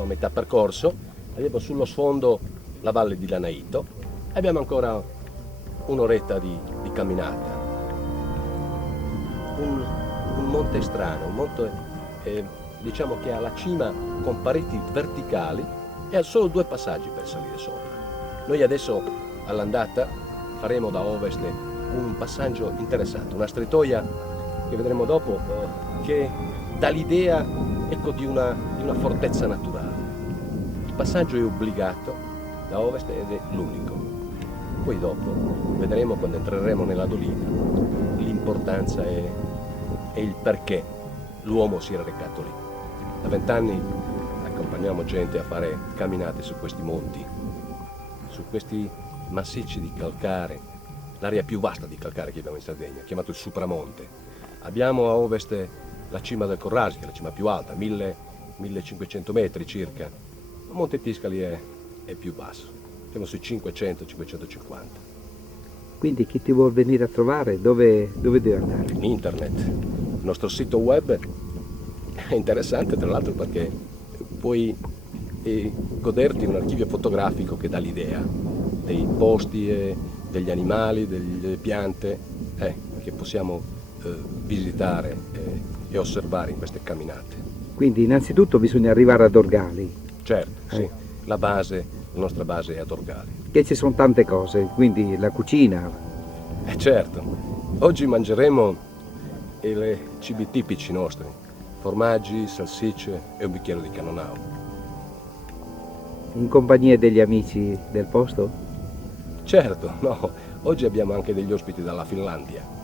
siamo a metà percorso, abbiamo sullo sfondo la valle di Lanaito e abbiamo ancora un'oretta di camminata. Un monte strano, un monte diciamo che ha la cima con pareti verticali e ha solo 2 passaggi per salire sopra. Noi adesso all'andata faremo da ovest un passaggio interessante, una strettoia che vedremo dopo, che dà l'idea, ecco, di una fortezza naturale. Il passaggio è obbligato da ovest ed è l'unico. Poi dopo vedremo, quando entreremo nella dolina, l'importanza e il perché l'uomo si era recato lì. Da 20 anni accompagniamo gente a fare camminate su questi monti, su questi massicci di calcare, l'area più vasta di calcare che abbiamo in Sardegna, chiamato il Supramonte. Abbiamo a ovest la cima del Corrasi, che è la cima più alta, 1500 metri circa. Monte Tiscali è più basso, siamo sui 500-550. Quindi chi ti vuol venire a trovare, dove deve andare? In internet. Il nostro sito web è interessante, tra l'altro, perché puoi goderti un archivio fotografico che dà l'idea dei posti, degli animali, delle piante che possiamo visitare e osservare in queste camminate. Quindi innanzitutto bisogna arrivare ad Orgali. Certo, sì, la nostra base è ad Orgali. Che ci sono tante cose, quindi la cucina. Certo, oggi mangeremo i cibi tipici nostri, formaggi, salsicce e un bicchiere di cannonau. In compagnia degli amici del posto? Certo, no, oggi abbiamo anche degli ospiti dalla Finlandia.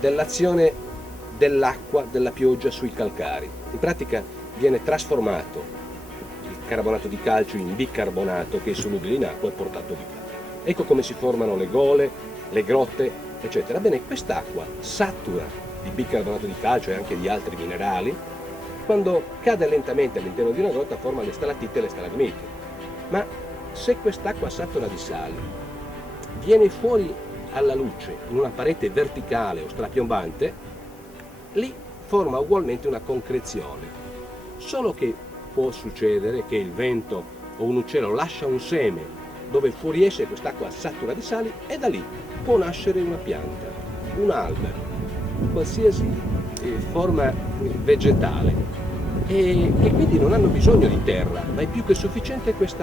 Dell'azione dell'acqua, della pioggia sui calcari. In pratica viene trasformato il carbonato di calcio in bicarbonato, che è solubile in acqua, e portato via. Ecco come si formano le gole, le grotte, eccetera. Bene, quest'acqua satura di bicarbonato di calcio e anche di altri minerali. Quando cade lentamente all'interno di una grotta forma le stalattiti e le stalagmiti. Ma se quest'acqua satura di sali viene fuori alla luce in una parete verticale o strapiombante, lì forma ugualmente una concrezione. Solo che può succedere che il vento o un uccello lascia un seme dove fuoriesce quest'acqua satura di sali e da lì può nascere una pianta, un albero, qualsiasi forma vegetale e quindi non hanno bisogno di terra, ma è più che sufficiente questo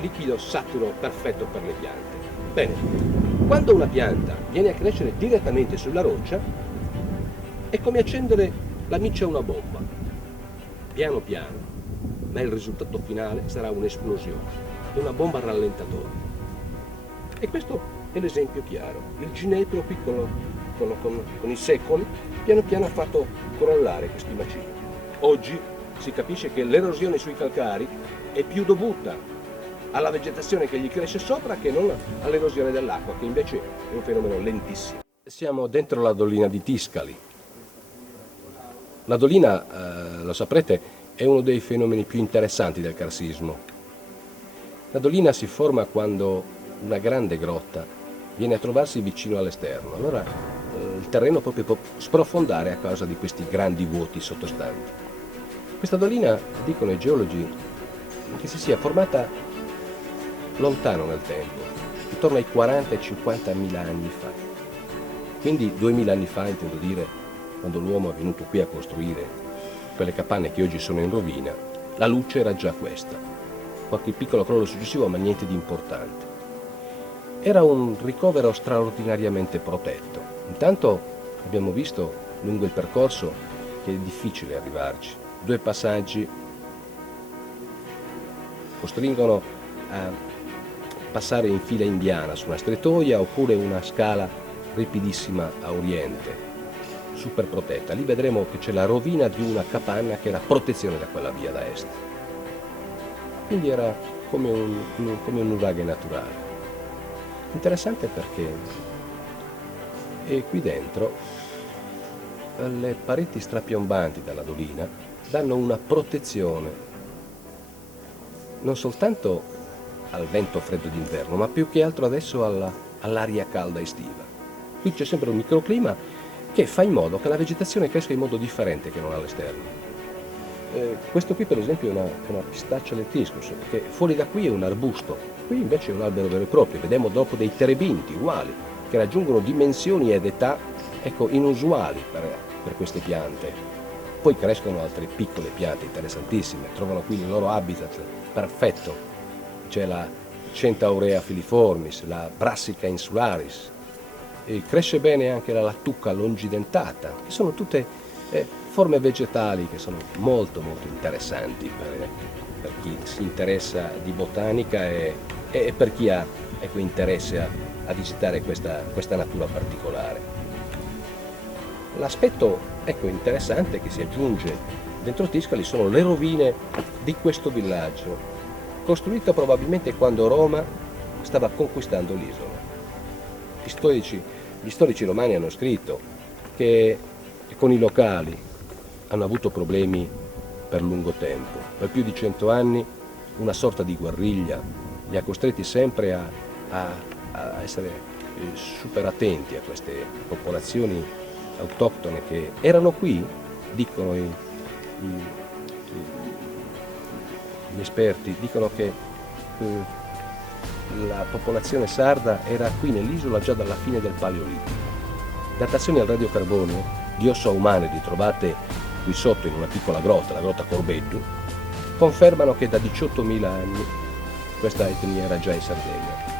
liquido saturo perfetto per le piante. Bene, quando una pianta viene a crescere direttamente sulla roccia, È come accendere la miccia a una bomba, piano piano, ma il risultato finale sarà un'esplosione, è una bomba rallentatore. E questo è l'esempio chiaro. Il Gineto qui con i secoli piano piano ha fatto crollare questi macigni. Oggi si capisce che l'erosione sui calcari è più dovuta alla vegetazione che gli cresce sopra che non all'erosione dell'acqua, che invece è un fenomeno lentissimo. Siamo dentro la dolina di Tiscali. La dolina, lo saprete, è uno dei fenomeni più interessanti del karsismo. La dolina si forma quando una grande grotta viene a trovarsi vicino all'esterno. Allora il terreno proprio può sprofondare a causa di questi grandi vuoti sottostanti. Questa dolina, dicono i geologi, che si sia formata lontano nel tempo, intorno ai 40 e 50 mila anni fa. Quindi 2000 anni fa, intendo dire, quando l'uomo è venuto qui a costruire quelle capanne che oggi sono in rovina, la luce era già questa. Qualche piccolo crollo successivo, ma niente di importante. Era un ricovero straordinariamente protetto. Intanto abbiamo visto lungo il percorso che è difficile arrivarci. 2 passaggi costringono a passare in fila indiana su una strettoia oppure una scala ripidissima a oriente, super protetta. Lì vedremo che c'è la rovina di una capanna che era protezione da quella via da est. Quindi era come un nuraghe naturale. Interessante perché qui dentro le pareti strapiombanti dalla dolina danno una protezione non soltanto al vento freddo d'inverno, ma più che altro adesso all'aria calda estiva. Qui c'è sempre un microclima che fa in modo che la vegetazione cresca in modo differente che non all'esterno. Questo qui per esempio è una pistaccia lettiscus, che fuori da qui è un arbusto, qui invece è un albero vero e proprio. Vediamo dopo dei terebinti uguali, che raggiungono dimensioni ed età inusuali per queste piante. Poi crescono altre piccole piante interessantissime, trovano qui il loro habitat perfetto. C'è la Centaurea filiformis, la Brassica insularis, e cresce bene anche la Lattuca longidentata, che sono tutte forme vegetali che sono molto molto interessanti per chi si interessa di botanica e per chi ha interesse a visitare questa natura particolare. L'aspetto interessante che si aggiunge dentro Tiscali sono le rovine di questo villaggio, costruito probabilmente quando Roma stava conquistando l'isola. Gli storici romani hanno scritto che con i locali hanno avuto problemi per lungo tempo. Per più di 100 anni una sorta di guerriglia li ha costretti sempre a essere super attenti a queste popolazioni autoctone che erano qui, dicono gli esperti, dicono che la popolazione sarda era qui nell'isola già dalla fine del Paleolitico. Datazioni al radiocarbonio di ossa umane ritrovate qui sotto in una piccola grotta, la grotta Corbettu, confermano che da 18.000 anni questa etnia era già in Sardegna.